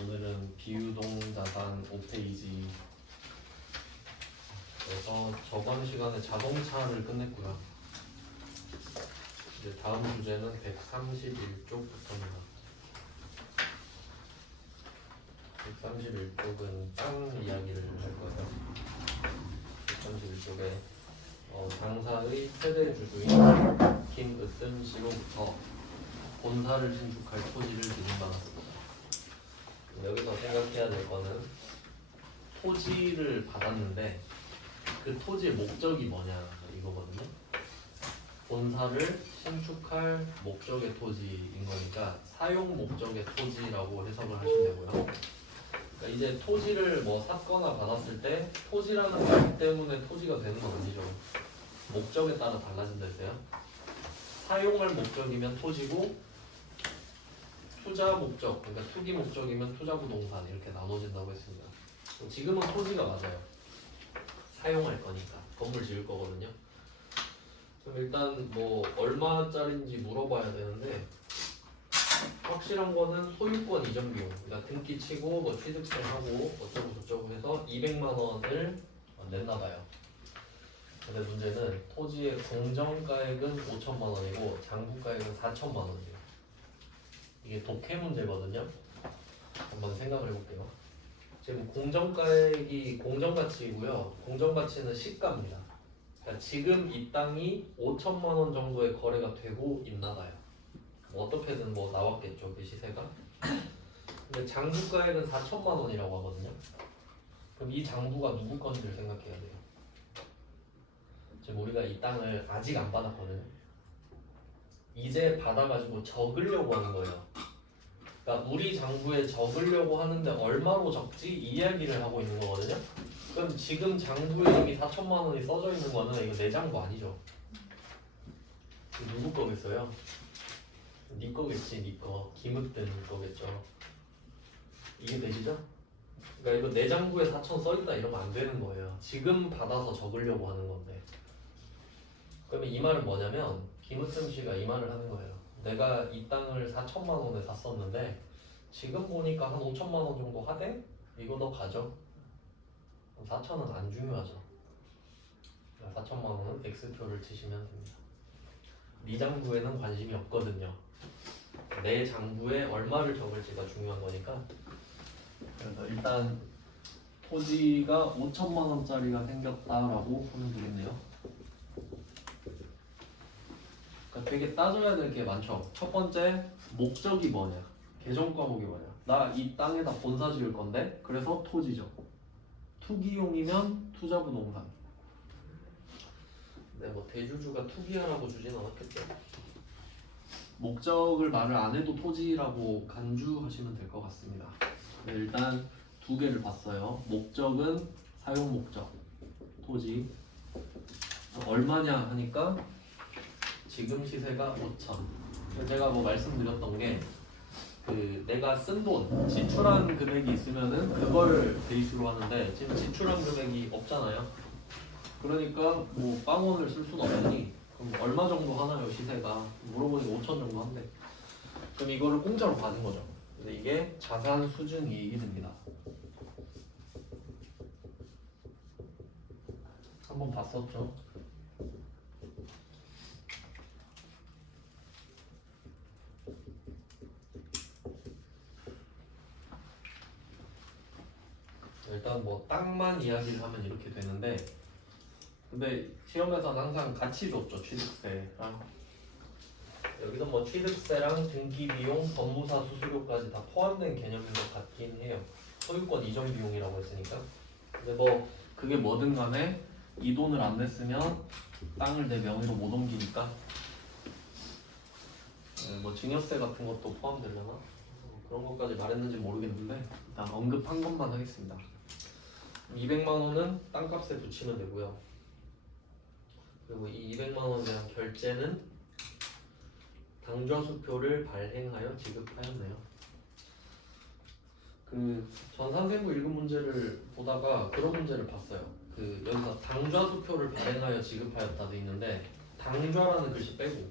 오늘은 비유동자산 5페이지 그래서 저번 시간에 자동차를 끝냈고요. 이제 다음 주제는 131쪽부터입니다. 131쪽은 땅 이야기를 할 거예요. 131쪽에 당사의 최대 주주인 김으뜸 씨로부터 본사를 신축할 토지를 기증받았습니다. 여기서 생각해야 될 거는 토지를 받았는데 그 토지의 목적이 뭐냐 이거거든요. 본사를 신축할 목적의 토지인 거니까 사용 목적의 토지라고 해석을 하시면 되고요. 그러니까 이제 토지를 뭐 샀거나 받았을 때 토지라는 말 때문에 토지가 되는 건 아니죠. 목적에 따라 달라진다 했어요. 사용할 목적이면 토지고 투자 목적, 그러니까 투기 목적이면 투자부동산 이렇게 나눠진다고 했습니다. 지금은 토지가 맞아요. 사용할 거니까 건물 지을 거거든요. 그럼 일단 뭐 얼마짜리인지 물어봐야 되는데 확실한 거는 소유권 이전 비용, 그러니까 등기 치고 뭐 취득세 하고 어쩌고 저쩌고 해서 200만 원을 냈나 봐요. 근데 문제는 토지의 공정가액은 5천만 원이고 장부가액은 4천만 원이에요. 이게 독해 문제거든요. 한번 생각을 해볼게요. 지금 공정가액이 공정가치이고요. 공정가치는 시가입니다. 그러니까 지금 이 땅이 5천만 원 정도의 거래가 되고 있나 봐요. 뭐 어떻게든 뭐 나왔겠죠, 그 시세가. 근데 장부가액은 4천만 원이라고 하거든요. 그럼 이 장부가 누구 건지를 생각해야 돼요. 지금 우리가 이 땅을 아직 안 받았거든요. 이제 받아가지고 적으려고 하는 거예요. 그러니까 우리 장부에 적으려고 하는데 얼마로 적지 이 이야기를 하고 있는 거거든요. 그럼 지금 장부에 이미 4천만 원이 써져 있는 거는 이거 내 장부 아니죠. 누구 거겠어요? 네 거겠지, 네 거. 김으뜸 거겠죠. 이게 되시죠? 그러니까 이거 내 장부에 4천 써있다 이러면 안 되는 거예요. 지금 받아서 적으려고 하는 건데. 그러면 이 말은 뭐냐면 김으뜸 씨가 이 말을 하는 거예요. 내가 이 땅을 4천만 원에 샀었는데 지금 보니까 한 5천만 원 정도 하대? 이거 너 가져? 4천은 안 중요하죠. 4천만 원은 X표를 치시면 됩니다. 네 장부에는 관심이 없거든요. 내 장부에 얼마를 적을지가 중요한 거니까. 그래서 일단 토지가 5천만 원짜리가 생겼다라고 보면 되겠네요. 그러니까 되게 따져야 될 게 많죠. 첫 번째, 목적이 뭐냐? 개정 과목이 뭐냐? 나 이 땅에다 본사 지을 건데 그래서 토지죠. 투기용이면 투자부동산. 네, 뭐 대주주가 투기하라고 주진 않았겠죠. 목적을 말을 안 해도 토지라고 간주하시면 될 것 같습니다. 네, 일단 두 개를 봤어요. 목적은 사용 목적, 토지. 얼마냐 하니까 지금 시세가 5천. 제가 뭐 말씀드렸던 게 그 내가 쓴 돈, 지출한 금액이 있으면은 그걸 베이스로 하는데 지금 지출한 금액이 없잖아요. 그러니까 뭐 빵원을 쓸 수는 없으니 그럼 얼마 정도 하나요 시세가? 물어보니까 5천 정도 한대. 그럼 이거를 공짜로 받은 거죠. 근데 이게 자산 수준 이익이 됩니다. 한번 봤었죠. 일단 뭐 땅만 이야기를 하면 이렇게 되는데 근데 시험에서는 항상 같이 줬죠. 취득세랑 여기서 뭐 취득세랑 등기비용, 법무사 수수료까지 다 포함된 개념인 것 같긴 해요. 소유권 이전 비용이라고 했으니까. 근데 뭐 그게 뭐든 간에 이 돈을 안 냈으면 땅을 내 명의로 못 옮기니까 뭐 증여세 같은 것도 포함되려나? 그런 것까지 말했는지 모르겠는데 일단 언급한 것만 하겠습니다. 200만 원은 땅값에 붙이면 되고요. 그리고 이 200만 원에 대한 결제는 당좌수표를 발행하여 지급하였네요. 그 전산세무 1급 문제를 보다가 그런 문제를 봤어요. 그 여기서 당좌수표를 발행하여 지급하였다 돼 있는데 당좌라는 글씨 빼고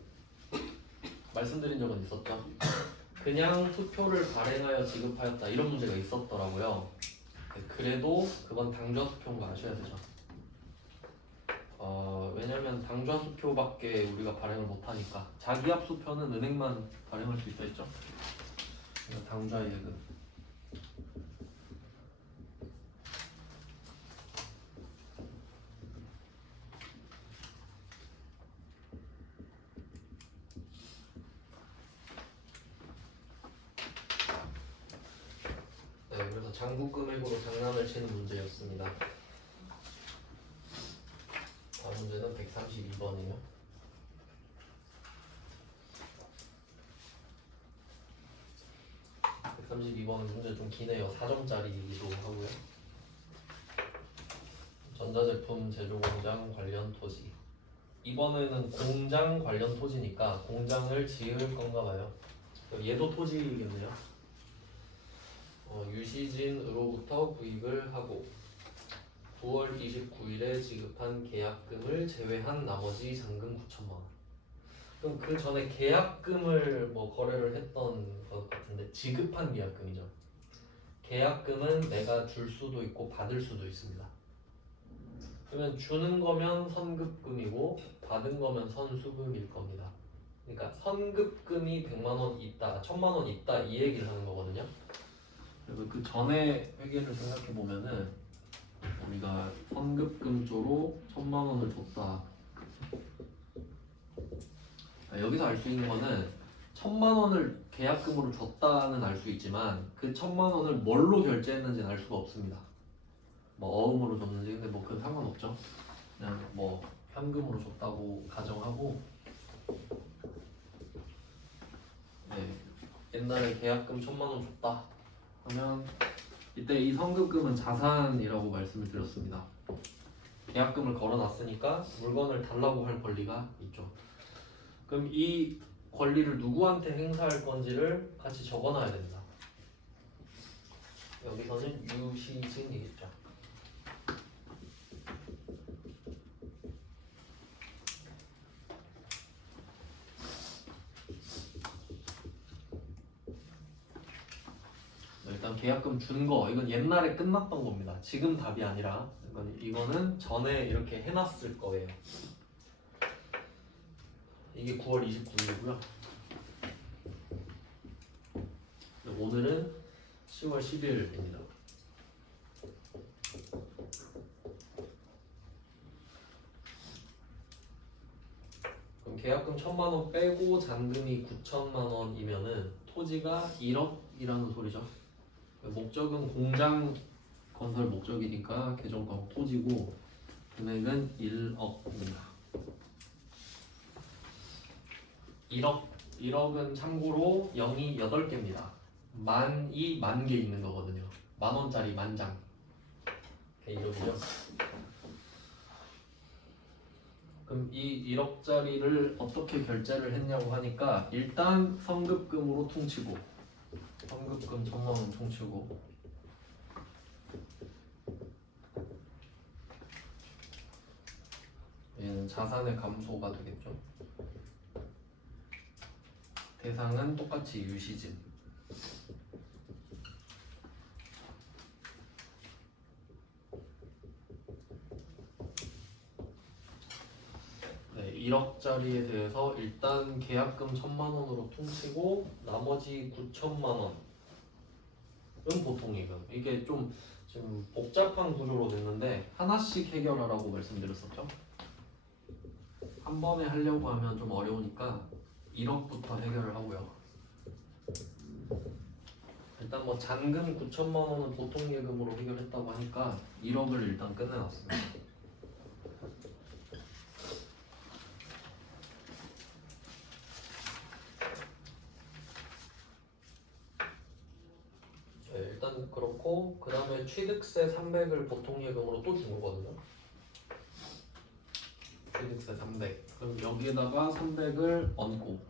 말씀드린 적은 있었죠. 그냥 수표를 발행하여 지급하였다 이런 문제가 있었더라고요. 그래도 그건 당좌 수표인 거 아셔야 되죠. 왜냐면 당좌 수표밖에 우리가 발행을 못하니까. 자기압 수표는 은행만 발행할 수 있다 했죠. 당좌 예금. 네, 그래서 장부 금액으로 장난을 치는 문제였습니다. 다음 문제는 132번이에요. 132번은 문제 좀 기네요. 4점짜리이기도 하고요. 전자제품 제조 공장 관련 토지. 이번에는 공장 관련 토지니까 공장을 지을 건가 봐요. 얘도 토지이겠네요. 유시진으로부터 구입을 하고 9월 29일에 지급한 계약금을 제외한 나머지 잔금 9천만 원. 그럼 그 전에 계약금을 뭐 거래를 했던 것 같은데 지급한 계약금이죠. 계약금은 내가 줄 수도 있고 받을 수도 있습니다. 그러면 주는 거면 선급금이고 받은 거면 선수금일 겁니다. 그러니까 선급금이 100만 원 있다, 1000만 원 있다 이 얘기를 하는 거거든요. 그리고 그 전에 회계를 생각해 보면은 우리가 선급금 쪽으로 1000만 원을 줬다. 여기서 알 수 있는 거는 1000만 원을 계약금으로 줬다는 알 수 있지만 그 1000만 원을 뭘로 결제했는지는 알 수가 없습니다. 뭐 어음으로 줬는지 근데 뭐 그건 상관없죠. 그냥 뭐 현금으로 줬다고 가정하고 네, 옛날에 계약금 1000만 원 줬다 하면 이때 이 선급금은 자산이라고 말씀을 드렸습니다. 계약금을 걸어놨으니까 물건을 달라고 할 권리가 있죠. 그럼 이 권리를 누구한테 행사할 건지를 같이 적어놔야 됩니다. 여기서는 유시진이겠죠. 일단 계약금 준 거 이건 옛날에 끝났던 겁니다. 지금 답이 아니라 이거는 전에 이렇게 해놨을 거예요. 이게 9월 29일이고요. 오늘은 10월 10일입니다. 그럼 계약금 1000만 원 빼고 잔금이 9천만 원이면은 토지가 1억이라는 소리죠. 목적은 공장 건설 목적이니까 개정권 토지고 금액은 1억입니다. 1억은 참고로 0이 8개입니다. 만이 10,000개 있는 거거든요. 10,000원짜리 10,000장. 1억이죠. 그럼 이 1억짜리를 어떻게 결제를 했냐고 하니까 일단 선급금으로 퉁치고 선급금 1000만 원 퉁치고 얘는 자산의 감소가 되겠죠. 대상은 똑같이 유시진. 네, 1억짜리에 대해서 일단 계약금 1000만 원으로 퉁치고 나머지 9천만 원은 보통이금. 이게 좀 지금 복잡한 구조로 됐는데 하나씩 해결하라고 말씀드렸었죠. 한 번에 하려고 하면 좀 어려우니까 1억부터 해결을 하고요. 일단 뭐 잔금 9천만 원은 보통 예금으로 해결했다고 하니까 1억을 일단 끝내놨습니다. 네, 일단 그렇고 그 다음에 취득세 300을 보통 예금으로 또 준 거거든요. 취득세 300. 그럼 여기에다가 300을 얹고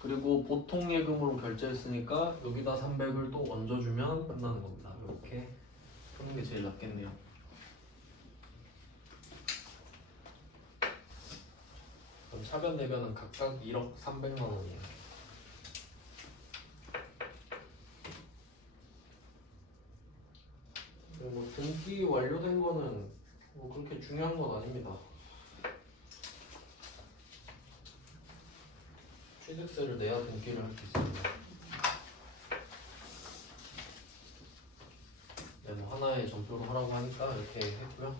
그리고 보통 예금으로 결제했으니까 여기다 300을 또 얹어주면 끝나는 겁니다. 이렇게 푸는 게 제일 낫겠네요. 그럼 차변 대변은 각각 1억 300만 원이에요. 뭐 등기 완료된 거는 뭐 그렇게 중요한 건 아닙니다. 취득세를 내야 등기를 할 수 있습니다. 네, 뭐 하나의 점표로 하라고 하니까 이렇게 했고요.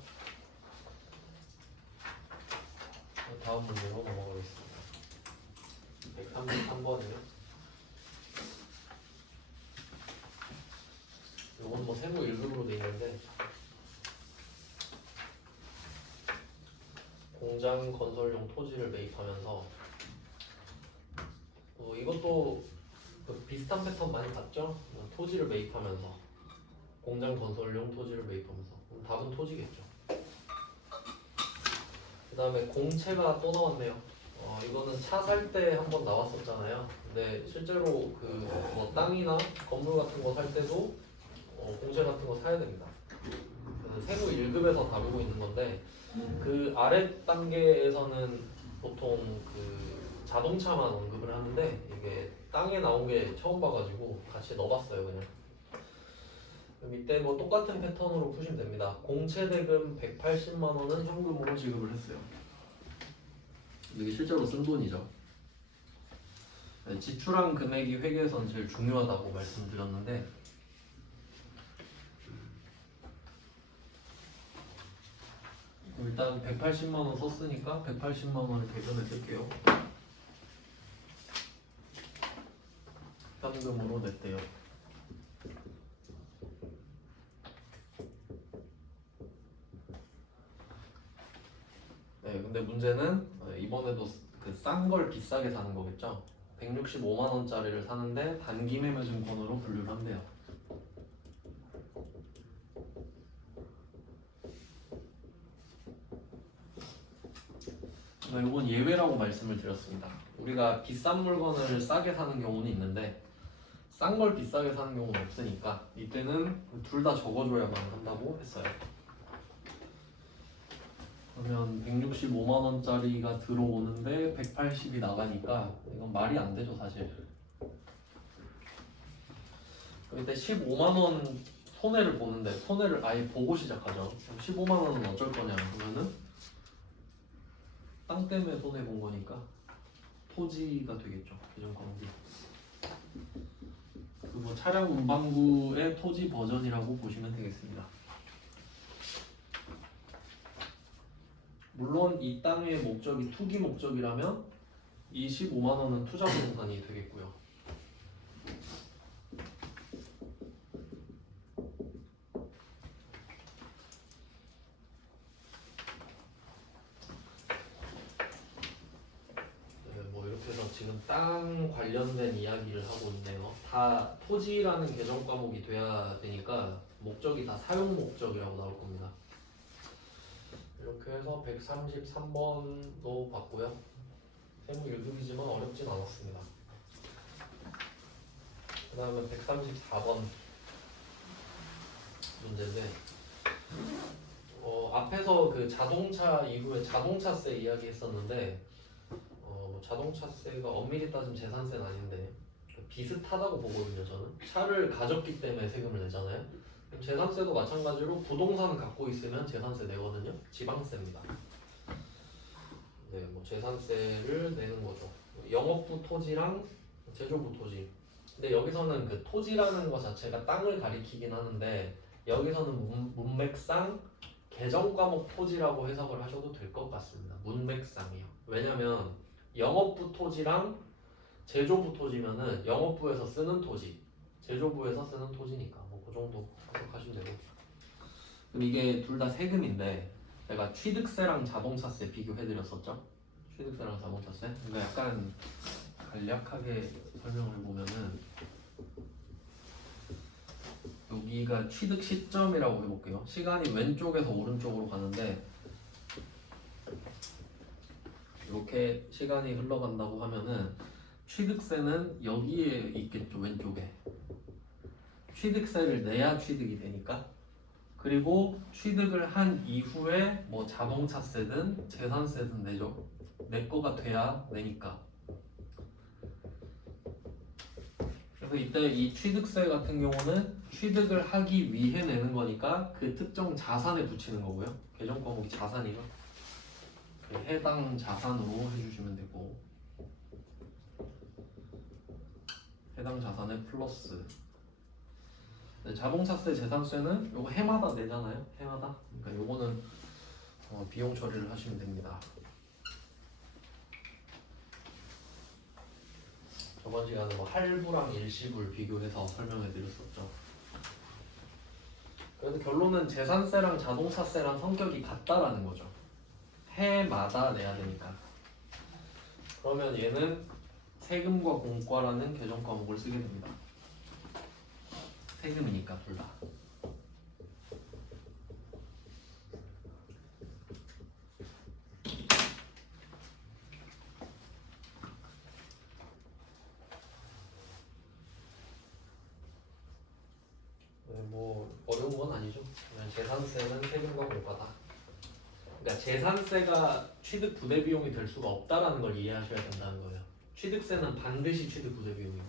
다음 문제로 넘어가겠습니다. 133번이요. 이건 뭐 세무 1급으로 돼 있는데 공장 건설용 토지를 매입하면서 이것도 그 비슷한 패턴 많이 봤죠? 토지를 매입하면서 공장 건설용 토지를 매입하면서 답은 토지겠죠. 그 다음에 공채가 또 나왔네요. 이거는 차 살 때 한번 나왔었잖아요. 근데 실제로 그 뭐 땅이나 건물 같은 거 살 때도 공채 같은 거 사야 됩니다. 세무 1급에서 다루고 있는 건데 그 아래 단계에서는 보통 그 자동차만 언급을 하는데 이게 땅에 나온 게 처음 봐가지고 같이 넣어봤어요 그냥. 밑에 뭐 똑같은 패턴으로 푸시면 됩니다. 공채 대금 180만 원은 현금으로 지급을 했어요. 이게 실제로 쓴 돈이죠. 지출한 금액이 회계에서는 제일 중요하다고 말씀드렸는데 일단 180만 원 썼으니까 180만 원을 대금에 쓸게요. 현금으로 냈대요. 네, 근데 문제는 이번에도 그 싼 걸 비싸게 사는 거겠죠. 165만 원짜리를 사는데 단기 매매 증권으로 분류를 한대요. 이건 예외라고 말씀을 드렸습니다. 우리가 비싼 물건을 싸게 사는 경우는 있는데 싼 걸 비싸게 사는 경우는 없으니까 이때는 둘 다 적어줘야만 한다고 했어요. 그러면 165만 원짜리가 들어오는데 180이 나가니까 이건 말이 안 되죠 사실. 이때 15만 원 손해를 보는데 손해를 아예 보고 시작하죠. 15만 원은 어쩔 거냐 그러면은 땅 때문에 손해 본 거니까 토지가 되겠죠. 계정관계. 그리고 차량 운반구의 토지 버전이라고 보시면 되겠습니다. 물론 이 땅의 목적이 투기 목적이라면 이 15만 원은 투자 부동산이 되겠고요. 네, 뭐 이렇게 해서 지금 땅 관련된 이야기를 하고 있네요. 다 토지라는 계정 과목이 돼야 되니까 목적이 다 사용 목적이라고 나올 겁니다. 이렇게 해서 133번도 봤고요. 세무 1급이지만 어렵진 않았습니다. 그 다음에 134번 문제인데 앞에서 그 자동차 이후에 자동차세 이야기 했었는데 자동차세가 엄밀히 따지면 재산세는 아닌데 비슷하다고 보거든요. 저는 차를 가졌기 때문에 세금을 내잖아요. 재산세도 마찬가지로 부동산 갖고 있으면 재산세 내거든요. 지방세입니다. 네, 뭐 재산세를 내는 거죠. 영업부 토지랑 제조부 토지. 근데 여기서는 그 토지라는 것 자체가 땅을 가리키긴 하는데 여기서는 문맥상 계정 과목 토지라고 해석을 하셔도 될 것 같습니다. 문맥상이요. 왜냐면 영업부 토지랑 제조부 토지면은 영업부에서 쓰는 토지, 제조부에서 쓰는 토지니까 뭐 그 정도 해석하시면 되고. 그럼 이게 둘 다 세금인데 제가 취득세랑 자동차세 비교해드렸었죠. 취득세랑 자동차세. 그러니까 약간 간략하게 설명을 해보면은 여기가 취득 시점이라고 해볼게요. 시간이 왼쪽에서 오른쪽으로 가는데 이렇게 시간이 흘러간다고 하면은 취득세는 여기에 있겠죠. 왼쪽에. 취득세를 내야 취득이 되니까. 그리고 취득을 한 이후에 뭐 자동차세든 재산세든 내죠. 내 거가 돼야 내니까. 그래서 이때 이 취득세 같은 경우는 취득을 하기 위해 내는 거니까 그 특정 자산에 붙이는 거고요. 계정 과목이 자산이죠. 그 해당 자산으로 해주시면 되고, 해당 자산에 플러스. 네, 자동차세, 재산세는 요거 해마다 내잖아요. 해마다. 그러니까 요거는 비용 처리를 하시면 됩니다. 저번 시간에 뭐 할부랑 일시불 비교해서 설명해 드렸었죠. 그래서 결론은 재산세랑 자동차세랑 성격이 같다라는 거죠. 해마다 내야 되니까. 그러면 얘는 세금과 공과라는 계정 과목을 쓰게 됩니다. 세금이니까 둘 다. 뭐 어려운 건 아니죠. 그냥 재산세는 세금과 공과다. 그러니까 재산세가 취득 부대 비용이 될 수가 없다라는 걸 이해하셔야 된다는 거예요. 취득세는 반드시 취득 부대 비용이고.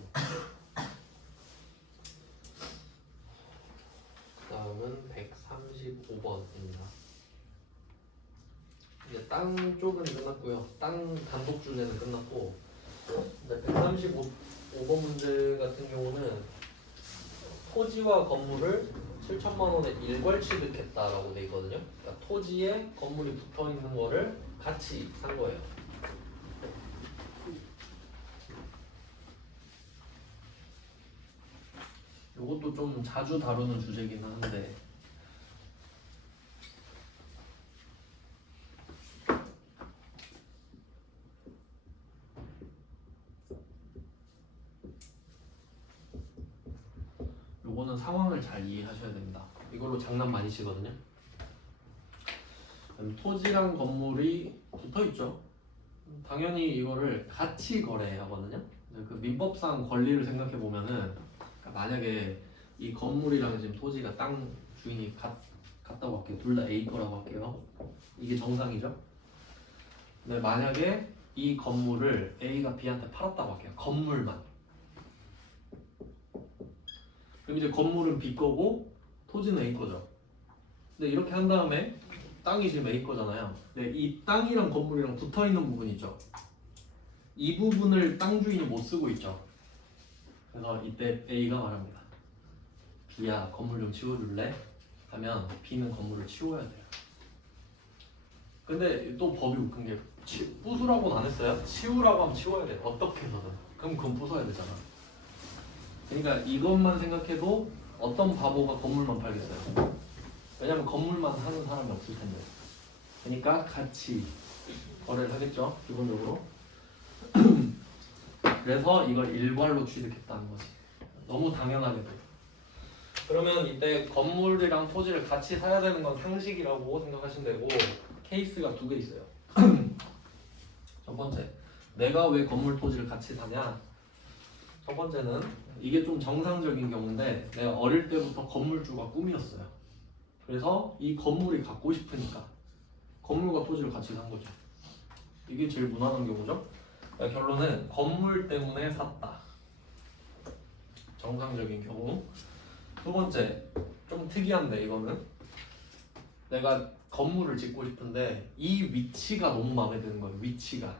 다음은 135번입니다. 이제 땅 쪽은 끝났고요. 땅 단독 주제는 끝났고, 135번 문제 같은 경우는 토지와 건물을 7천만 원에 일괄 취득했다라고 돼 있거든요. 그러니까 토지에 건물이 붙어 있는 거를 같이 산 거예요. 이것도 좀 자주 다루는 주제긴 한데, 요거는 상황을 잘 이해하셔야 됩니다. 이걸로 장난 많이 치거든요. 토지랑 건물이 붙어 있죠. 당연히 이거를 같이 거래하거든요. 그 민법상 권리를 생각해 보면은, 그러니까 만약에 이 건물이랑 지금 토지가 땅 주인이 같다고 할게요. 둘 다 A 거라고 할게요. 이게 정상이죠. 근데 만약에 이 건물을 A가 B한테 팔았다고 할게요. 건물만. 그럼 이제 건물은 B 거고 토지는 A 거죠. 근데 이렇게 한 다음에 땅이 지금 A 거잖아요. 근데 이 땅이랑 건물이랑 붙어 있는 부분 있죠. 이 부분을 땅 주인이 못 쓰고 있죠. 그래서 이때 A가 말합니다. B야, 건물 좀 치워줄래? 하면 B는 건물을 치워야 돼요. 근데 또 법이 웃긴 게 부수라고는 안 했어요. 치우라고 하면 치워야 돼요. 어떻게 해서든. 그럼 그건 부숴야 되잖아. 그러니까 이것만 생각해도 어떤 바보가 건물만 팔겠어요. 왜냐면 건물만 하는 사람이 없을 텐데. 그러니까 같이 거래를 하겠죠. 기본적으로. 그래서 이걸 일괄로 취득했다는 거지. 너무 당연하게 돼. 그러면 이때 건물이랑 토지를 같이 사야 되는 건 상식이라고 생각하시면 되고, 케이스가 두 개 있어요. 첫 번째, 내가 왜 건물 토지를 같이 사냐? 첫 번째는 이게 좀 정상적인 경우인데, 내가 어릴 때부터 건물주가 꿈이었어요. 그래서 이 건물이 갖고 싶으니까 건물과 토지를 같이 산 거죠. 이게 제일 무난한 경우죠. 그러니까 결론은 건물 때문에 샀다. 정상적인 경우. 두 번째, 좀 특이한데 이거는 내가 건물을 짓고 싶은데 이 위치가 너무 마음에 드는 거예요. 위치가.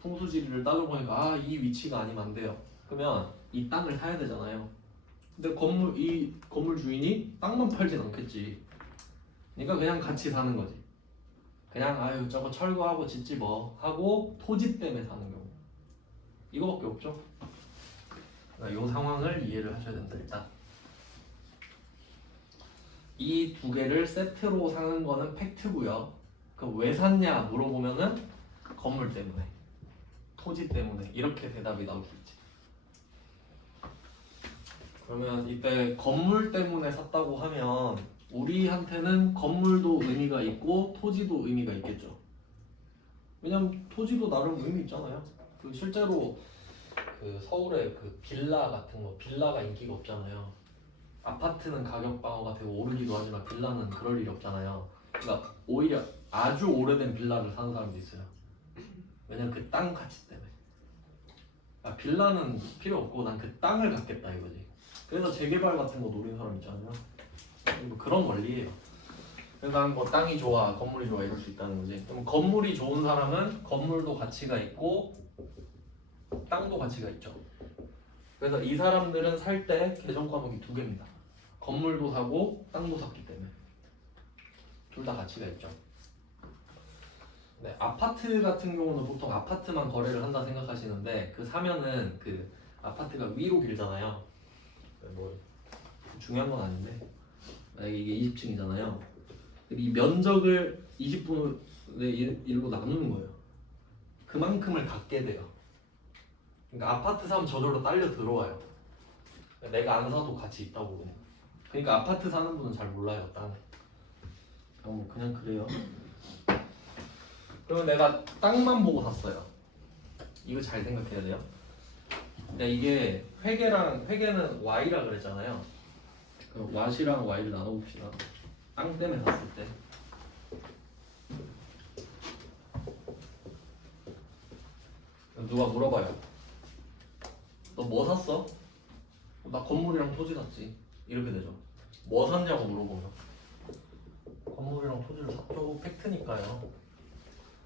풍수지리를 따져보니까 이 위치가 아니면 안 돼요. 그러면 이 땅을 사야 되잖아요. 근데 이 건물 주인이 땅만 팔진 않겠지. 그러니까 그냥 같이 사는 거지. 그냥 아유 저거 철거하고 짓지 뭐 하고 토지 때문에 사는 경우. 이거밖에 없죠. 그러니까 이 상황을 이해를 하셔야 된다. 일단 이 두 개를 세트로 사는 거는 팩트고요. 그럼 왜 샀냐 물어보면은 건물 때문에, 토지 때문에 이렇게 대답이 나올 수 있지. 그러면 이때 건물 때문에 샀다고 하면 우리한테는 건물도 의미가 있고 토지도 의미가 있겠죠. 왜냐면 토지도 나름 의미 있잖아요. 그 실제로 그 서울에 그 빌라 같은 거, 빌라가 인기가 없잖아요. 아파트는 가격 방어가 되고 오르기도 하지만 빌라는 그럴 일이 없잖아요. 그러니까 오히려 아주 오래된 빌라를 사는 사람도 있어요. 왜냐면 그 땅 가치 때문에. 아, 빌라는 필요 없고 난 그 땅을 갖겠다 이거지. 그래서 재개발 같은 거 노리는 사람 있잖아요. 뭐 그런 원리예요. 그래서 난 뭐 땅이 좋아, 건물이 좋아 이럴 수 있다는 거지. 그럼 건물이 좋은 사람은 건물도 가치가 있고 땅도 가치가 있죠. 그래서 이 사람들은 살 때 계정 과목이 두 개입니다. 건물도 사고 땅도 샀기 때문에 둘 다 가치가 있죠. 네, 아파트 같은 경우는 보통 아파트만 거래를 한다 생각하시는데 그 사면은 그 아파트가 위로 길잖아요. 뭐 중요한 건 아닌데 만약에 이게 20층이잖아요. 이 면적을 20분의 1로 나누는 거예요. 그만큼을 갖게 돼요. 그러니까 아파트 사면 저절로 딸려 들어와요. 내가 안 사도 가치 있다고 그냥. 그러니까 아파트 사는 분은 잘 몰라요, 땅. 그냥 그래요. 그러면 내가 땅만 보고 샀어요. 이거 잘 생각해야 돼요. 그러니까 이게 회계는 Y라 그랬잖아요. Y랑 Y를 나눠봅시다. 땅 때문에 샀을 때. 누가 물어봐요. 너 뭐 샀어? 나 건물이랑 토지 샀지. 이렇게 되죠. 뭐 샀냐고 물어보면 건물이랑 토지를 샀죠. 팩트니까요.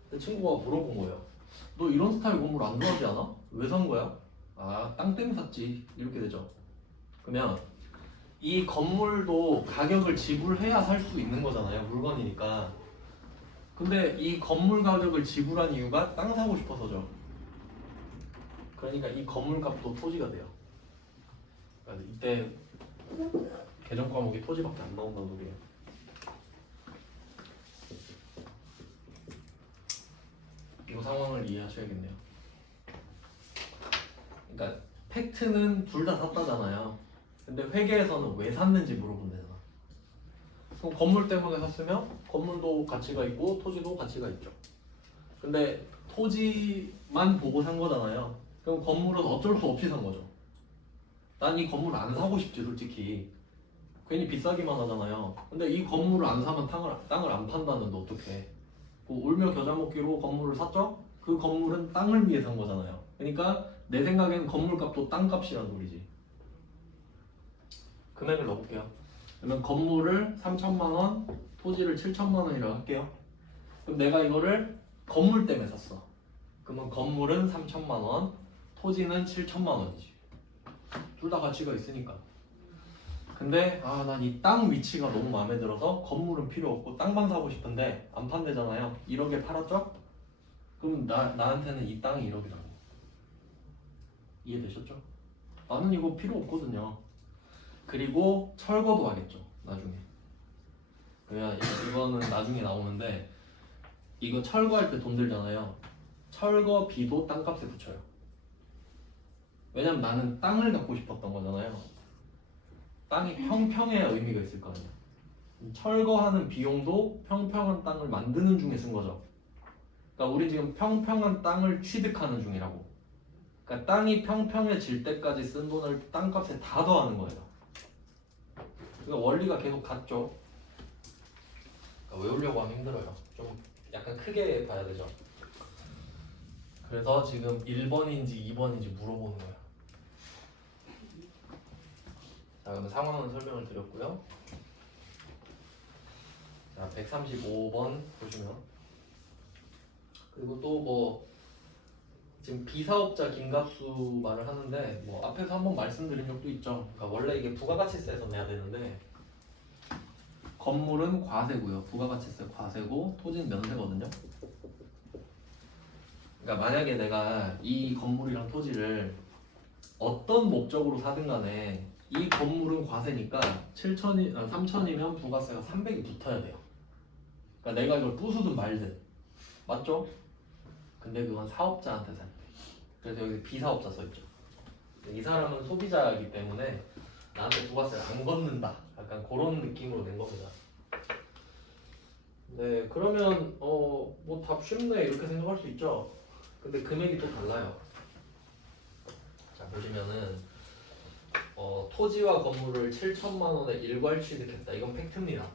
근데 친구가 물어본 거예요. 너 이런 스타일 건물 안 좋아하지 않아? 왜 산 거야? 아, 땅 때문에 샀지. 이렇게 되죠. 그러면 이 건물도 가격을 지불해야 살 수 있는 거잖아요. 물건이니까. 근데 이 건물 가격을 지불한 이유가 땅 사고 싶어서죠. 그러니까 이 건물 값도 토지가 돼요. 그러니까 이때 계정 과목이 토지밖에 안 나온다는 소리예요. 이 상황을 이해하셔야겠네요. 그러니까 팩트는 둘 다 샀다잖아요. 근데 회계에서는 왜 샀는지 물어보면 되잖아. 그럼 건물 때문에 샀으면 건물도 가치가 있고 토지도 가치가 있죠. 근데 토지만 보고 산 거잖아요. 그럼 건물은 어쩔 수 없이 산 거죠. 난 이 건물 안 사고 싶지 솔직히. 괜히 비싸기만 하잖아요. 근데 이 건물을 안 사면 땅을 안 판다는데 어떡해. 울며 겨자 먹기로 건물을 샀죠? 그 건물은 땅을 위해 산 거잖아요. 그러니까 내 생각엔 건물값도 땅값이란 소리지. 금액을 넣어볼게요. 그러면 건물을 3천만 원, 토지를 7천만 원이라고 할게요. 그럼 내가 이거를 건물 때문에 샀어. 그러면 건물은 3천만 원, 토지는 7천만 원이지. 둘 다 가치가 있으니까. 근데 난 이 땅 위치가 너무 마음에 들어서 건물은 필요 없고 땅만 사고 싶은데 안 판대잖아요. 1억에 팔았죠? 그럼 나한테는 이 땅이 1억이라고. 이해되셨죠? 나는 이거 필요 없거든요. 그리고 철거도 하겠죠. 나중에. 그러면 이거는 나중에 나오는데 이거 철거할 때 돈 들잖아요. 철거비도 땅값에 붙여요. 왜냐면 나는 땅을 갖고 싶었던 거잖아요. 땅이 평평해야 의미가 있을 거 아니야. 철거하는 비용도 평평한 땅을 만드는 중에 쓴 거죠. 그러니까 우리 지금 평평한 땅을 취득하는 중이라고. 그러니까 땅이 평평해질 때까지 쓴 돈을 땅값에 다 더하는 거예요. 그러니까 원리가 계속 같죠. 그러니까 외우려고 하면 힘들어요. 좀 약간 크게 봐야 되죠. 그래서 지금 1번인지 2번인지 물어보는 거예요. 자, 그럼 상황은 설명을 드렸고요. 자, 135번 보시면 그리고 또 뭐 지금 비사업자 김갑수 말을 하는데 뭐 앞에서 한번 말씀드린 적도 있죠. 그러니까 원래 이게 부가가치세에서 내야 되는데 건물은 과세고요. 부가가치세 과세고 토지는 면세거든요. 그러니까 만약에 내가 이 건물이랑 토지를 어떤 목적으로 사든 간에 이 건물은 과세니까 3천이면 부가세가 300이 붙어야 돼요. 그러니까 내가 이걸 부수든 말든. 맞죠? 근데 그건 사업자한테 살 때. 그래서 여기 비사업자 써있죠. 이 사람은 소비자이기 때문에 나한테 부가세를 안 걷는다. 약간 그런 느낌으로 낸 겁니다. 네, 그러면 뭐 답 쉽네 이렇게 생각할 수 있죠. 근데 금액이 또 달라요. 자, 보시면은 토지와 건물을 7천만 원에 일괄 취득했다. 이건 팩트입니다.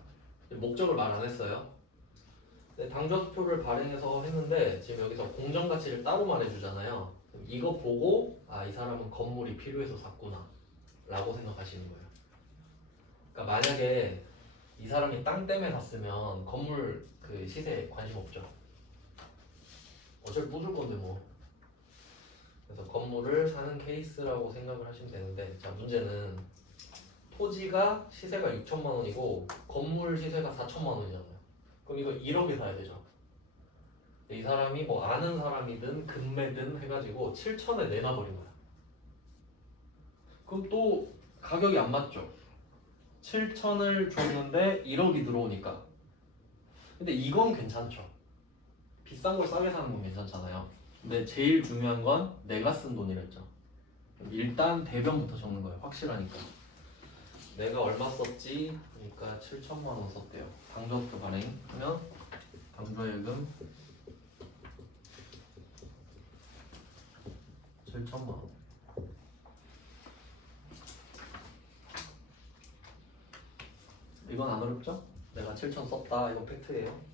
목적을 말 안 했어요. 네, 당좌수표를 발행해서 했는데 지금 여기서 공정가치를 따로 말해주잖아요. 이거 보고 아, 이 사람은 건물이 필요해서 샀구나 라고 생각하시는 거예요. 그러니까 만약에 이 사람이 땅 때문에 샀으면 건물 그 시세에 관심 없죠. 어차피 부술 건데 뭐. 그래서 건물을 사는 케이스라고 생각을 하시면 되는데, 자, 문제는 토지가 시세가 6천만 원이고 건물 시세가 4천만 원이잖아요. 그럼 이거 1억에 사야 되죠. 이 사람이 뭐 아는 사람이든 금매든 해가지고 7천에 내놔버린 거야. 그럼 또 가격이 안 맞죠. 7천을 줬는데 1억이 들어오니까. 근데 이건 괜찮죠. 비싼 걸 싸게 사는 건 괜찮잖아요. 근데 제일 중요한 건 내가 쓴 돈이랬죠. 일단 대변부터 적는 거예요. 확실하니까. 내가 얼마 썼지? 그러니까 7천만 원 썼대요. 당좌표 발행하면 당좌예금 7천만 원. 이건 안 어렵죠? 내가 7천 썼다. 이거 팩트예요.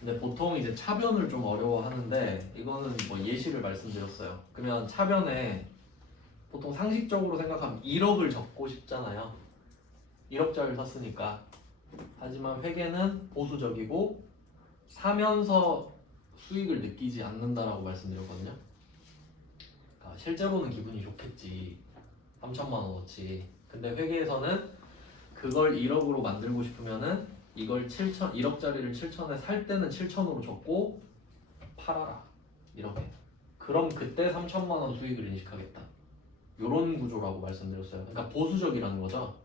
근데 보통 이제 차변을 좀 어려워하는데 이거는 뭐 예시를 말씀드렸어요. 그러면 차변에 보통 상식적으로 생각하면 1억을 적고 싶잖아요. 1억짜리를 샀으니까. 하지만 회계는 보수적이고 사면서 수익을 느끼지 않는다라고 말씀드렸거든요. 그러니까 실제로는 기분이 좋겠지. 3천만 원어치. 근데 회계에서는 그걸 1억으로 만들고 싶으면은 이걸 7천, 1억짜리를 7천에 살 때는 7천으로 적고 팔아라. 이렇게. 그럼 그때 3천만 원 수익을 인식하겠다. 요런 구조라고 말씀드렸어요. 그러니까 보수적이라는 거죠.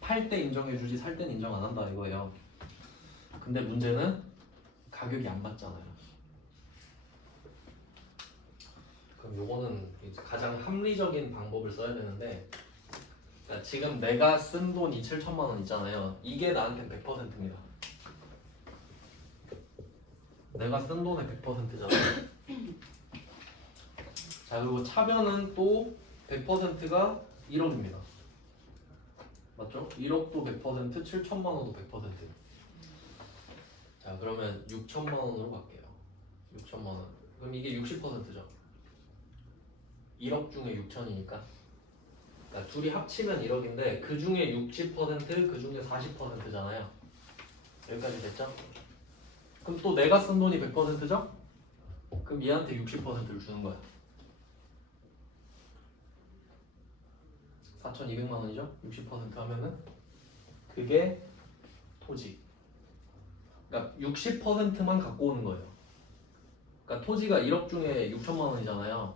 팔 때 인정해주지 살 때는 인정 안 한다 이거예요. 근데 문제는 가격이 안 맞잖아요. 그럼 요거는 가장 합리적인 방법을 써야 되는데, 그러니까 지금 내가 쓴 돈이 7천만 원 있잖아요. 이게 나한테 100%입니다. 내가 쓴 돈의 100%잖아요. 자, 그리고 차변은 또 100%가 1억입니다. 맞죠? 1억도 100%, 7천만 원도 100%. 자, 그러면 6천만 원으로 갈게요. 6천만 원. 그럼 이게 60%죠. 1억 중에 6천이니까. 그러니까 둘이 합치면 1억인데 그 중에 60%, 그 중에 40%잖아요. 여기까지 됐죠? 그럼 또 내가 쓴 돈이 100%죠? 그럼 얘한테 60%를 주는 거야. 4,200만 원이죠? 60% 하면은 그게 토지. 그러니까 60%만 갖고 오는 거예요. 그러니까 토지가 1억 중에 6천만 원이잖아요.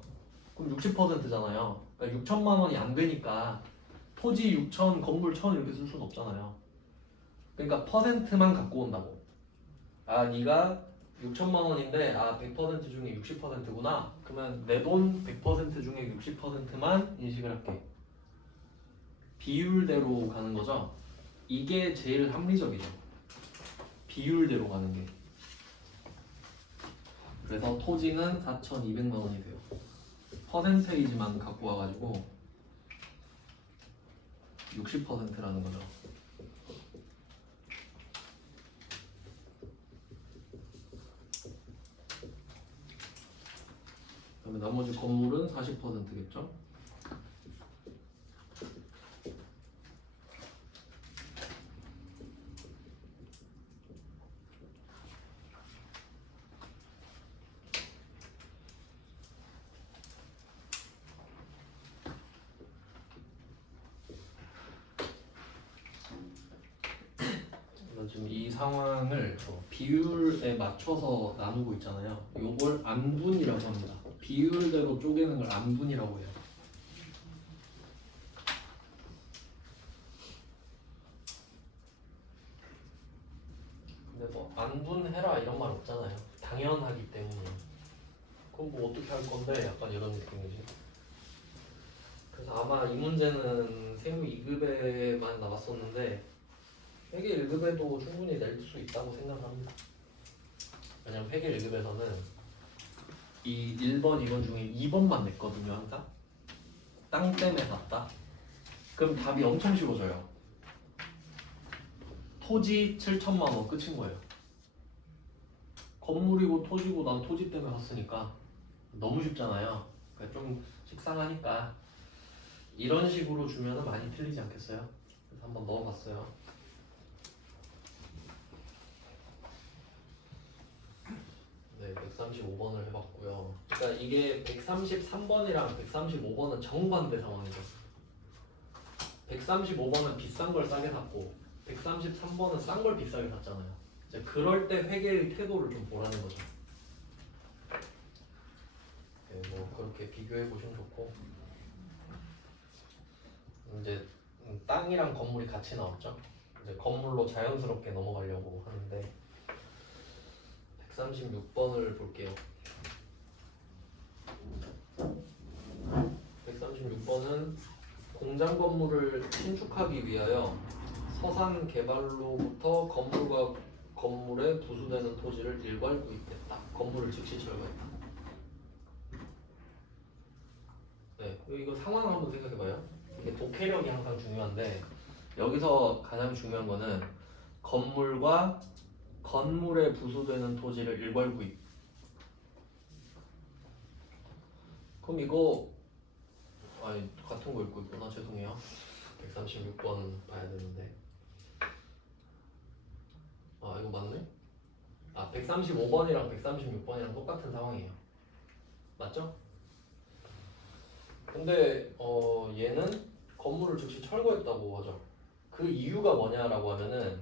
그럼 60%잖아요. 그러니까 6천만 원이 안 되니까 토지 6천, 건물 1,000 이렇게 쓸 수는 없잖아요. 그러니까 퍼센트만 갖고 온다고. 아, 네가 6천만 원인데 아 100% 중에 60%구나. 그러면 내 돈 100% 중에 60%만 인식을 할게. 비율대로 가는 거죠. 이게 제일 합리적이죠. 비율대로 가는 게. 그래서 토지는 4,200만 원이 돼요. 퍼센테이지만 갖고 와가지고 60%라는 거죠. 그러면 나머지 건물은 40%겠죠? 지금 이 상황을 비율에 맞춰서 나누고 있잖아요. 이걸 안분이라고 합니다. 비율대로 쪼개는 걸 안분이라고 해요. 근데 뭐 안분해라 이런 말 없잖아요. 당연하기 때문에. 그럼 뭐 어떻게 할 건데? 약간 이런 느낌이지. 그래서 아마 이 문제는 세무 2급에만 나왔었는데 회계 1급에도 충분히 낼 수 있다고 생각합니다. 왜냐면 회계 1급에서는 이 1번, 2번 중에 2번만 냈거든요. 항상 땅 때문에 샀다. 그럼 답이 엄청 쉬워져요. 토지 7천만 원 끝인 거예요. 건물이고 토지고 난 토지 때문에 샀으니까 너무 쉽잖아요. 그러니까 좀 식상하니까 이런 식으로 주면은 많이 틀리지 않겠어요? 그래서 한번 넣어봤어요. 네, 135번을 해봤고요. 그러니까 이게 133번이랑 135번은 정반대 상황이죠. 135번은 비싼 걸 싸게 샀고 133번은 싼 걸 비싸게 샀잖아요. 이제 그럴 때 회계의 태도를 좀 보라는 거죠. 네, 뭐 그렇게 비교해 보시면 좋고 이제 땅이랑 건물이 같이 나왔죠. 이제 건물로 자연스럽게 넘어가려고 하는데 136번을 볼게요. 136번은 공장 건물을 신축하기 위하여 서산 개발로부터 건물과 건물에 부수되는 토지를 일괄 구입했다. 건물을 즉시 철거했다. 네, 이거 상황 한번 생각해봐요. 이게 독해력이 항상 중요한데 여기서 가장 중요한 거는 건물과 건물에 부수되는 토지를 일괄 구입. 그럼 이거 아니 같은 거 읽고 있구나. 죄송해요. 136번 봐야 되는데 아 이거 맞네? 아 135번이랑 136번이랑 똑같은 상황이에요. 맞죠? 근데 얘는 건물을 즉시 철거했다고 하죠. 그 이유가 뭐냐라고 하면은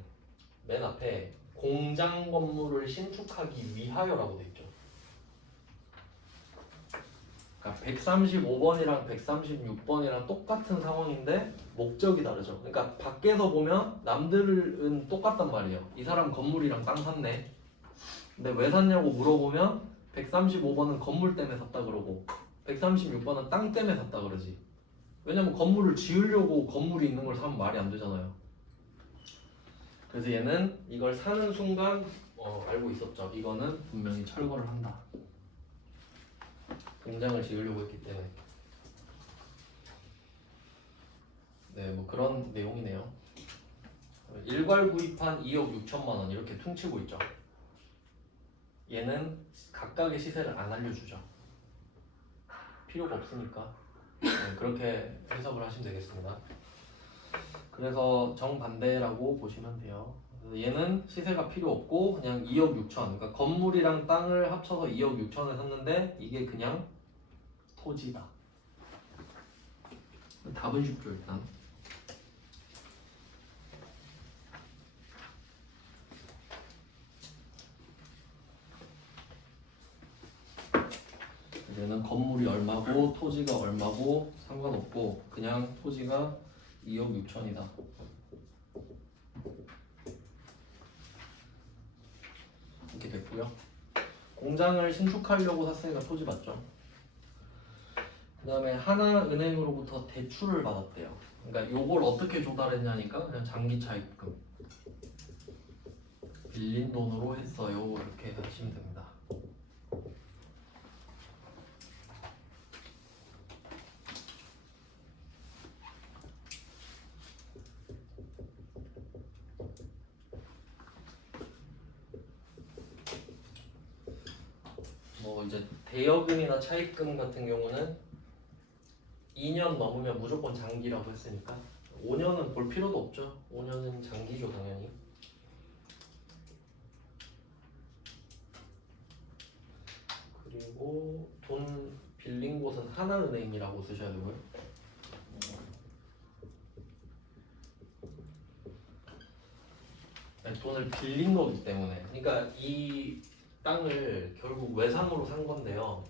맨 앞에 공장 건물을 신축하기 위하여라고 돼 있죠. 그러니까 135번이랑 136번이랑 똑같은 상황인데 목적이 다르죠. 그러니까 밖에서 보면 남들은 똑같단 말이에요. 이 사람 건물이랑 땅 샀네. 근데 왜 샀냐고 물어보면 135번은 건물 때문에 샀다 그러고 136번은 땅 때문에 샀다 그러지. 왜냐면 건물을 지으려고 건물이 있는 걸 사면 말이 안 되잖아요. 그래서 얘는 이걸 사는 순간 알고 있었죠. 이거는 분명히 철거를 한다. 공장을 지으려고 했기 때문에. 네, 뭐 그런 내용이네요. 일괄 구입한 2억 6천만 원 이렇게 퉁치고 있죠. 얘는 각각의 시세를 안 알려주죠. 필요가 없으니까. 네, 그렇게 해석을 하시면 되겠습니다. 그래서 정반대라고 보시면 돼요. 얘는 시세가 필요 없고 그냥 2억 6천. 그러니까 건물이랑 땅을 합쳐서 2억 6천에 샀는데 이게 그냥 토지다. 답은 쉽죠 일단. 얘는 건물이 얼마고 토지가 얼마고 상관없고 그냥 토지가 2억 6천이다. 이렇게 됐고요. 공장을 신축하려고 샀으니까 토지 맞죠? 그 다음에 하나은행으로부터 대출을 받았대요. 그러니까 요걸 어떻게 조달했냐니까 그냥 장기 차입금 빌린 돈으로 했어요. 이렇게 하시면 됩니다. 뭐 이제 대여금이나 차입금 같은 경우는 2년 넘으면 무조건 장기라고 했으니까 5년은 볼 필요도 없죠. 5년은 장기죠 당연히. 그리고 돈 빌린 곳은 하나은행이라고 쓰셔야 되고요. 돈을 빌린 거기 때문에 그러니까 이 땅을 결국 외상으로 산 건데요.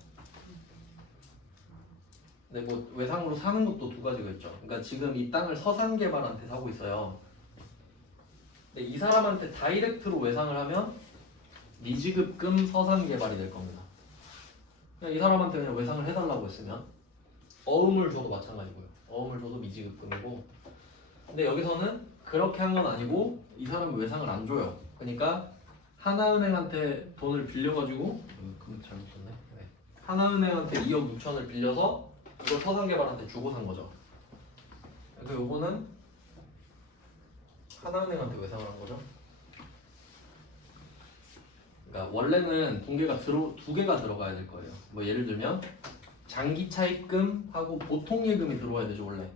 근데 뭐 외상으로 사는 것도 두 가지가 있죠. 그러니까 지금 이 땅을 서산개발한테 사고 있어요. 근데 이 사람한테 다이렉트로 외상을 하면 미지급금 서산개발이 될 겁니다. 그냥 이 사람한테 그냥 외상을 해달라고 했으면 어음을 줘도 마찬가지고요. 어음을 줘도 미지급금이고. 근데 여기서는 그렇게 한 건 아니고 이 사람은 외상을 안 줘요. 그러니까 하나은행한테 돈을 빌려가지고 금액 잘못 썼네. 네. 하나은행한테 2억 6천을 빌려서 이걸 서산개발한테 주고 산 거죠. 그래서 요거는 하나은행한테 외상한 거죠. 그러니까 원래는 동계가 두 개가 들어가야 될 거예요. 뭐 예를 들면 장기 차입금하고 보통 예금이 들어와야 되죠 원래.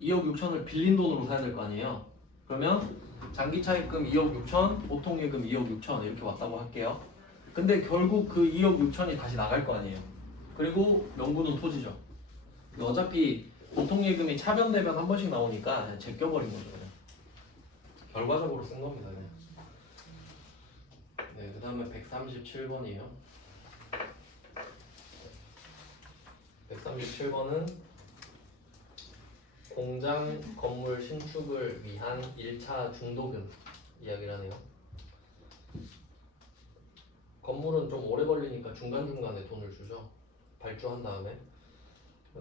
2억 6천을 빌린 돈으로 사야 될 거 아니에요. 그러면 장기 차입금 2억 6천, 보통 예금 2억 6천 이렇게 왔다고 할게요. 근데 결국 그 2억 6천이 다시 나갈 거 아니에요. 그리고 명분은 토지죠. 어차피 보통 예금이 차변대변 한 번씩 나오니까 그냥 제껴버린 거죠. 그냥. 결과적으로 쓴 겁니다. 그냥. 네, 그 다음에 137번이에요. 137번은 공장 건물 신축을 위한 1차 중도금 이야기를 하네요. 건물은 좀 오래 걸리니까 중간중간에 돈을 주죠. 발주한 다음에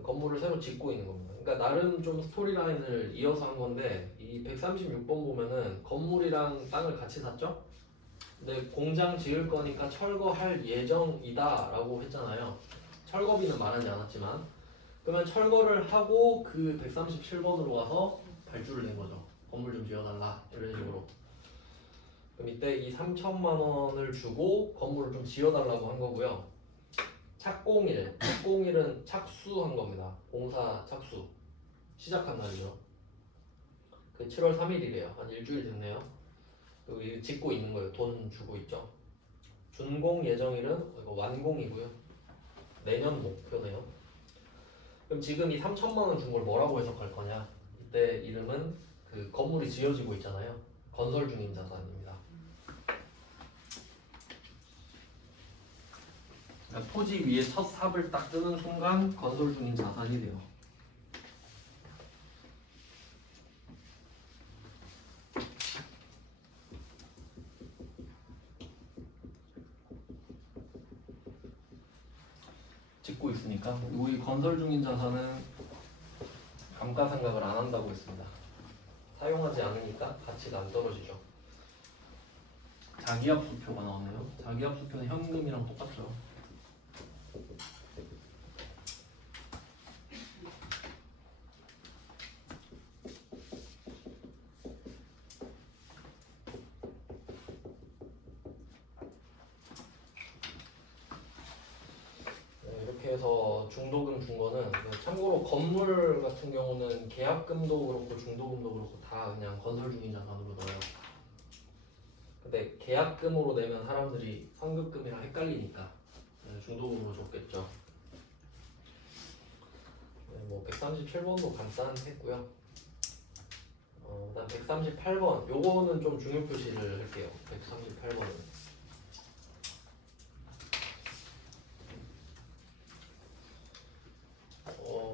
건물을 새로 짓고 있는 겁니다. 그러니까 나름 좀 스토리라인을 이어서 한 건데 이 136번 보면은 건물이랑 땅을 같이 샀죠? 근데 공장 지을 거니까 철거할 예정이다 라고 했잖아요. 철거비는 말하지 않았지만 그러면 철거를 하고 그 137번으로 가서 발주를 낸 거죠. 건물 좀 지어달라 이런 식으로. 그럼 이때 이 3천만 원을 주고 건물을 좀 지어달라고 한 거고요. 착공일은 착수한 겁니다. 공사 착수 시작한 날이죠. 그 7월 3일이래요. 한 일주일 됐네요. 그리고 이거 짓고 있는 거예요. 돈 주고 있죠. 준공 예정일은 이거 완공이고요. 내년 목표네요. 그럼 지금 이 3천만 원 준 걸 뭐라고 해석할 거냐? 이때 이름은 그 건물이 지어지고 있잖아요. 건설 중인 자산입니다. 그러니까 토지 위에 첫 삽을 딱 뜨는 순간 건설 중인 자산이 돼요. 짓고 있으니까 우리 건설 중인 자산은 감가상각을 안 한다고 했습니다. 사용하지 않으니까 가치가 안 떨어지죠. 자기압수표가 나오네요. 자기압수표는 현금이랑 똑같죠. 이렇게 해서 중도금 준 거는 참고로 건물 같은 경우는 계약금도 그렇고 중도금도 그렇고 다 그냥 건설 중인 자산으로 넣어요. 근데 계약금으로 내면 사람들이 환급금이랑 헷갈리니까 중도금으로 줬겠죠. 뭐 137번도 간단했고요. 그다음 138번 요거는 좀 중요 표시를 할게요. 138번은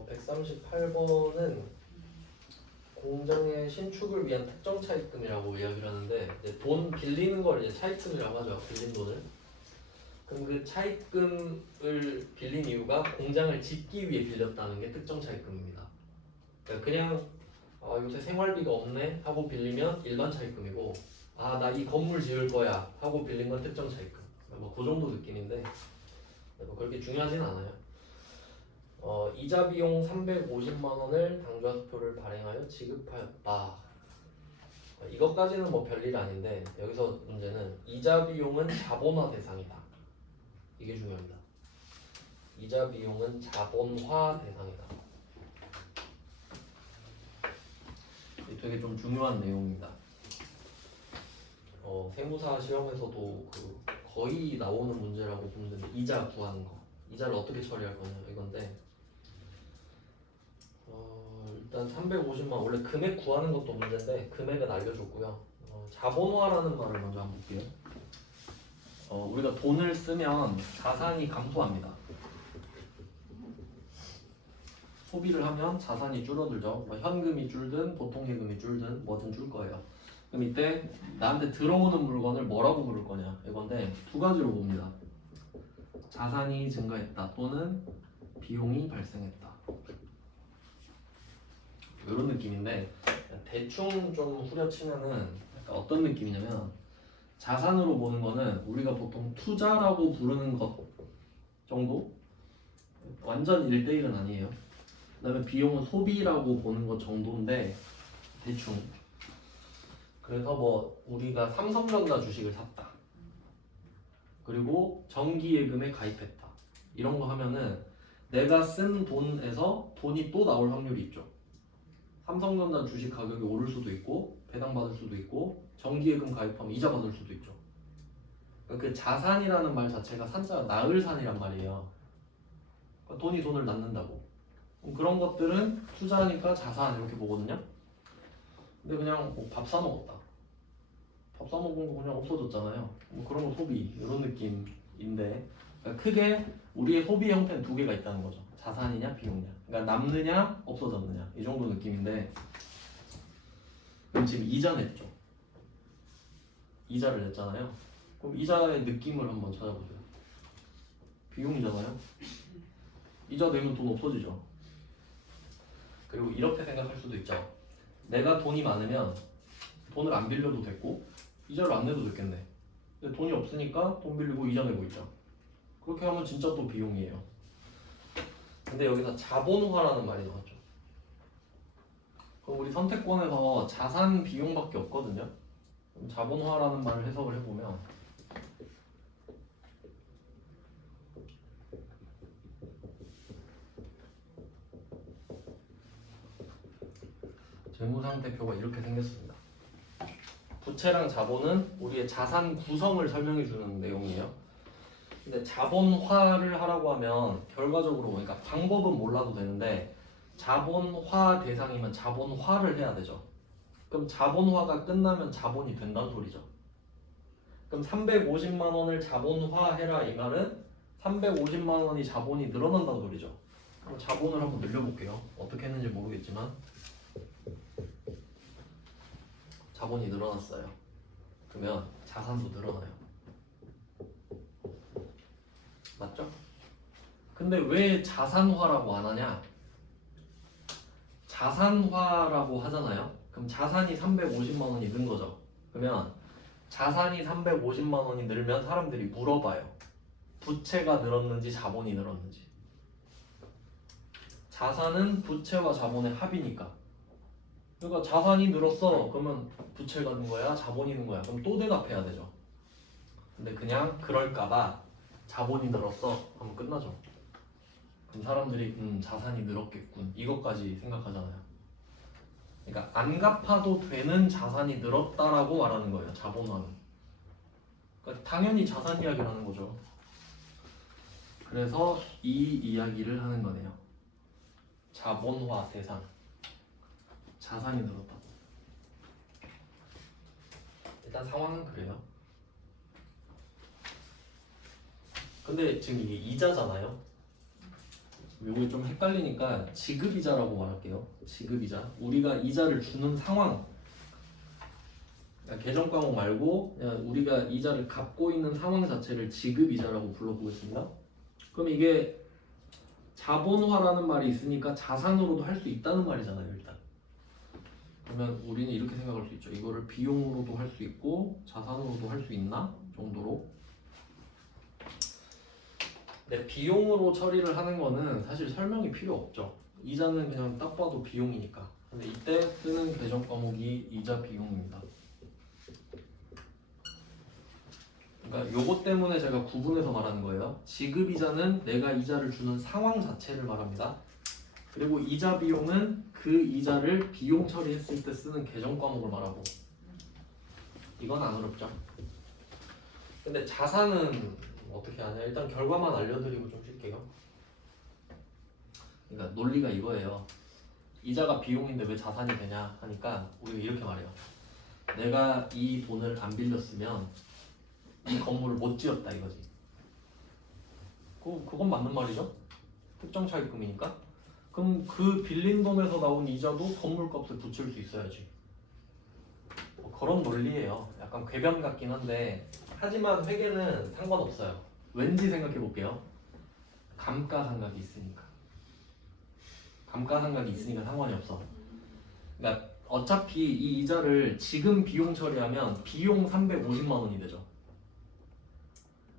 138번은 공장의 신축을 위한 특정 차입금이라고 이야기를 하는데 이제 돈 빌리는 걸 이제 차입금이라고 하죠. 빌린 돈을. 그럼 그 차입금을 빌린 이유가 공장을 짓기 위해 빌렸다는 게 특정 차입금입니다. 그러니까 그냥 요새 생활비가 없네 하고 빌리면 일반 차입금이고 나 이 건물 지을 거야 하고 빌린 건 특정 차입금. 뭐 그 정도 느낌인데 뭐 그렇게 중요하진 않아요. 이자 비용 350만 원을 당좌수표를 발행하여 지급하였다. 이것까지는 뭐 별일 아닌데 여기서 문제는 이자 비용은 자본화 대상이다. 이게 중요합니다. 이자 비용은 자본화 대상이다. 이게 되게 좀 중요한 내용입니다. 세무사 시험에서도 그 거의 나오는 문제라고 보면 되는데 이자 구하는 거. 이자를 어떻게 처리할 거냐 이건데 일단 350만 원래 금액 구하는 것도 문제인데 금액은 알려줬고요. 자본화라는 말을 먼저 한번 볼게요. 우리가 돈을 쓰면 자산이 감소합니다. 소비를 하면 자산이 줄어들죠. 뭐 현금이 줄든 보통 예금이 줄든 뭐든 줄 거예요. 그럼 이때 나한테 들어오는 물건을 뭐라고 부를 거냐 이건데 두 가지로 봅니다. 자산이 증가했다 또는 비용이 발생했다. 이런 느낌인데 대충 좀 후려치면은 어떤 느낌이냐면 자산으로 보는 거는 우리가 보통 투자라고 부르는 것 정도? 완전 1대1은 아니에요. 그다음에 비용은 소비라고 보는 것 정도인데 대충. 그래서 뭐 우리가 삼성전자 주식을 샀다. 그리고 정기예금에 가입했다. 이런 거 하면은 내가 쓴 돈에서 돈이 또 나올 확률이 있죠. 삼성전자 주식 가격이 오를 수도 있고 배당받을 수도 있고 정기예금 가입하면 이자 받을 수도 있죠. 그러니까 그 자산이라는 말 자체가 산자가 낳을 산이란 말이에요. 그러니까 돈이 돈을 낳는다고. 그런 것들은 투자하니까 자산 이렇게 보거든요. 근데 그냥 뭐 밥 사 먹었다. 밥 사 먹은 거 그냥 없어졌잖아요. 뭐 그런 거 소비 이런 느낌인데 그러니까 크게 우리의 소비 형태는 두 개가 있다는 거죠. 자산이냐 비용이냐. 그러니까 남느냐 없어졌느냐 이 정도 느낌인데 그럼 지금 이자 냈죠. 이자를 냈잖아요. 그럼 이자의 느낌을 한번 찾아보세요. 비용이잖아요. 이자 내면 돈 없어지죠. 그리고 이렇게 생각할 수도 있죠. 내가 돈이 많으면 돈을 안 빌려도 됐고 이자를 안 내도 됐겠네. 근데 돈이 없으니까 돈 빌리고 이자 내고 있죠. 그렇게 하면 진짜 또 비용이에요. 근데 여기서 자본화라는 말이 나왔죠. 그럼 우리 선택권에서 자산 비용밖에 없거든요. 그럼 자본화라는 말을 해석을 해보면 재무상태표가 이렇게 생겼습니다. 부채랑 자본은 우리의 자산 구성을 설명해주는 내용이에요. 근데 자본화를 하라고 하면 결과적으로 그러니까 방법은 몰라도 되는데 자본화 대상이면 자본화를 해야 되죠. 그럼 자본화가 끝나면 자본이 된다는 소리죠. 그럼 350만 원을 자본화해라 이 말은 350만 원이 자본이 늘어난다는 소리죠. 그럼 자본을 한번 늘려볼게요. 어떻게 했는지 모르겠지만 자본이 늘어났어요. 그러면 자산도 늘어나요. 맞죠? 근데 왜 자산화라고 안 하냐? 자산화라고 하잖아요. 그럼 자산이 350만 원이 는 거죠. 그러면 자산이 350만 원이 늘면 사람들이 물어봐요. 부채가 늘었는지 자본이 늘었는지. 자산은 부채와 자본의 합이니까. 그러니까 자산이 늘었어. 그러면 부채가 는 거야? 자본이 는 거야? 그럼 또 대답해야 되죠. 근데 그냥 그럴까봐 자본이 늘었어 하면 끝나죠. 그럼 사람들이 자산이 늘었겠군 이것까지 생각하잖아요. 그러니까 안 갚아도 되는 자산이 늘었다라고 말하는 거예요. 자본화는. 그러니까 당연히 자산 이야기를 하는 거죠. 그래서 이 이야기를 하는 거네요. 자본화 대상. 자산이 늘었다고. 일단 상황은 그래요. 근데 지금 이게 이자잖아요. 요게 좀 헷갈리니까 지급이자라고 말할게요. 지급이자. 우리가 이자를 주는 상황. 그러니까 계정 과목 말고 그냥 우리가 이자를 갚고 있는 상황 자체를 지급이자라고 불러보겠습니다. 그럼 이게 자본화라는 말이 있으니까 자산으로도 할 수 있다는 말이잖아요. 일단. 그러면 우리는 이렇게 생각할 수 있죠. 이거를 비용으로도 할 수 있고 자산으로도 할 수 있나 정도로. 근데 비용으로 처리를 하는 거는 사실 설명이 필요 없죠. 이자는 그냥 딱 봐도 비용이니까. 근데 이때 쓰는 계정 과목이 이자 비용입니다. 그러니까 요것 때문에 제가 구분해서 말하는 거예요. 지급이자는 내가 이자를 주는 상황 자체를 말합니다. 그리고 이자 비용은 그 이자를 비용 처리했을 때 쓰는 계정 과목을 말하고. 이건 안 어렵죠. 근데 자산은 어떻게 하냐? 일단 결과만 알려드리고 좀 쉴게요. 그러니까 논리가 이거예요. 이자가 비용인데 왜 자산이 되냐 하니까 우리가 이렇게 말해요. 내가 이 돈을 안 빌렸으면 이 건물을 못 지었다 이거지. 그건 맞는 말이죠. 특정 차입금이니까. 그럼 그 빌린 돈에서 나온 이자도 건물값에 붙일 수 있어야지. 뭐 그런 논리예요. 약간 궤변 같긴 한데 하지만 회계는 상관없어요. 왠지 생각해 볼게요. 감가상각이 있으니까. 감가상각이 있으니까 상관이 없어. 그러니까 어차피 이 이자를 지금 비용 처리하면 비용 350만 원이 되죠.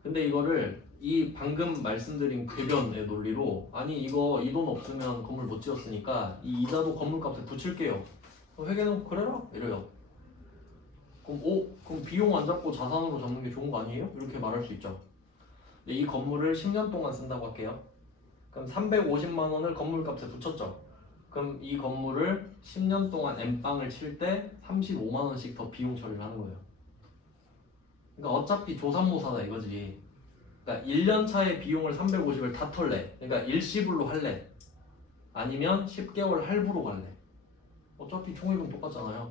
근데 이거를 이 방금 말씀드린 궤변의 논리로 아니 이거 이 돈 없으면 건물 못 지었으니까 이 이자도 건물값에 붙일게요. 회계는 그래라 이래요. 그럼 비용 안 잡고 자산으로 잡는 게 좋은 거 아니에요? 이렇게 말할 수 있죠. 근데 이 건물을 10년 동안 쓴다고 할게요. 그럼 350만 원을 건물값에 붙였죠. 그럼 이 건물을 10년 동안 N방을 칠 때 35만 원씩 더 비용 처리를 하는 거예요. 그러니까 어차피 조삼모사다 이거지. 그러니까 1년 차의 비용을 350을 다 털래. 그러니까 일시불로 할래. 아니면 10개월 할부로 갈래. 어차피 총액은 똑같잖아요.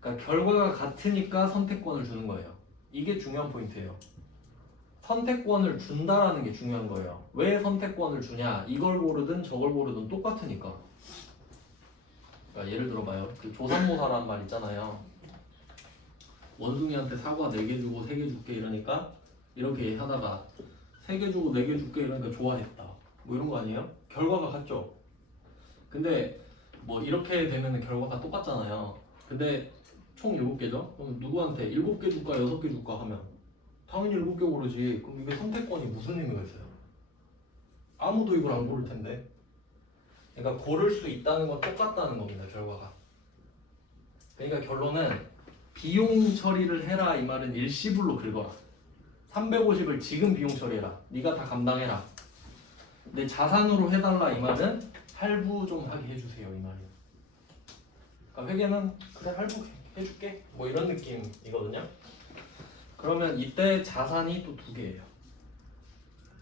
그러니까 결과가 같으니까 선택권을 주는 거예요. 이게 중요한 포인트예요. 선택권을 준다라는 게 중요한 거예요. 왜 선택권을 주냐? 이걸 고르든 저걸 고르든 똑같으니까. 그러니까 예를 들어봐요. 그 조삼모사라는 말 있잖아요. 원숭이한테 사과 4개 주고 3개 줄게 이러니까 이렇게 하다가 3개 주고 4개 줄게 이러니까 좋아했다. 뭐 이런 거 아니에요? 결과가 같죠? 근데 뭐 이렇게 되면 결과가 똑같잖아요. 근데 총 7개죠? 그럼 누구한테 7개 줄까 6개 줄까 하면 당연히 7개 고르지. 그럼 이게 선택권이 무슨 의미가 있어요? 아무도 이걸 안 고를 텐데. 그러니까 고를 수 있다는 건 똑같다는 겁니다. 결과가. 그러니까 결론은 비용 처리를 해라 이 말은 일시불로 긁어라. 350을 지금 비용 처리해라. 네가 다 감당해라. 근데 자산으로 해달라 이 말은 할부 좀 하게 해주세요 이 말이에요. 그러니까 회계는 그래 할부 해줄게 뭐 이런 느낌이거든요. 그러면 이때 자산이 또 2개예요.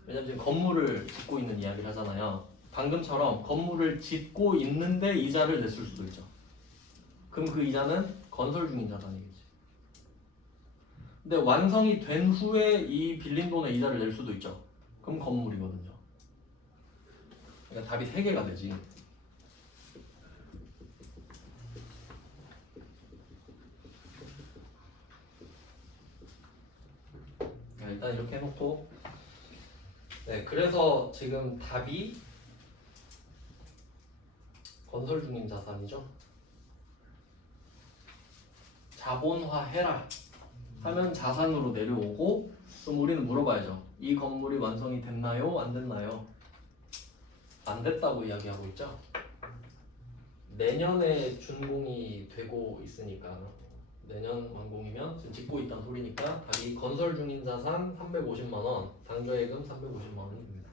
왜냐면 지금 건물을 짓고 있는 이야기를 하잖아요. 방금처럼 건물을 짓고 있는데 이자를 냈을 수도 있죠. 그럼 그 이자는 건설 중인 자산이겠지. 근데 완성이 된 후에 이 빌린 돈의 이자를 낼 수도 있죠. 그럼 건물이거든요. 그러니까 답이 3개가 되지. 일단 이렇게 해놓고 네 그래서 지금 답이 건설 중인 자산이죠. 자본화해라 하면 자산으로 내려오고 그럼 우리는 물어봐야죠. 이 건물이 완성이 됐나요? 안 됐나요? 안 됐다고 이야기하고 있죠. 내년에 준공이 되고 있으니까 내년 완공이면 지금 짓고 있다는 소리니까 답이 건설 중인 자산 350만 원, 당좌예금 350만 원이 됩니다.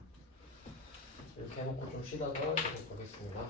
이렇게 해놓고 좀 쉬다가 계속 보겠습니다.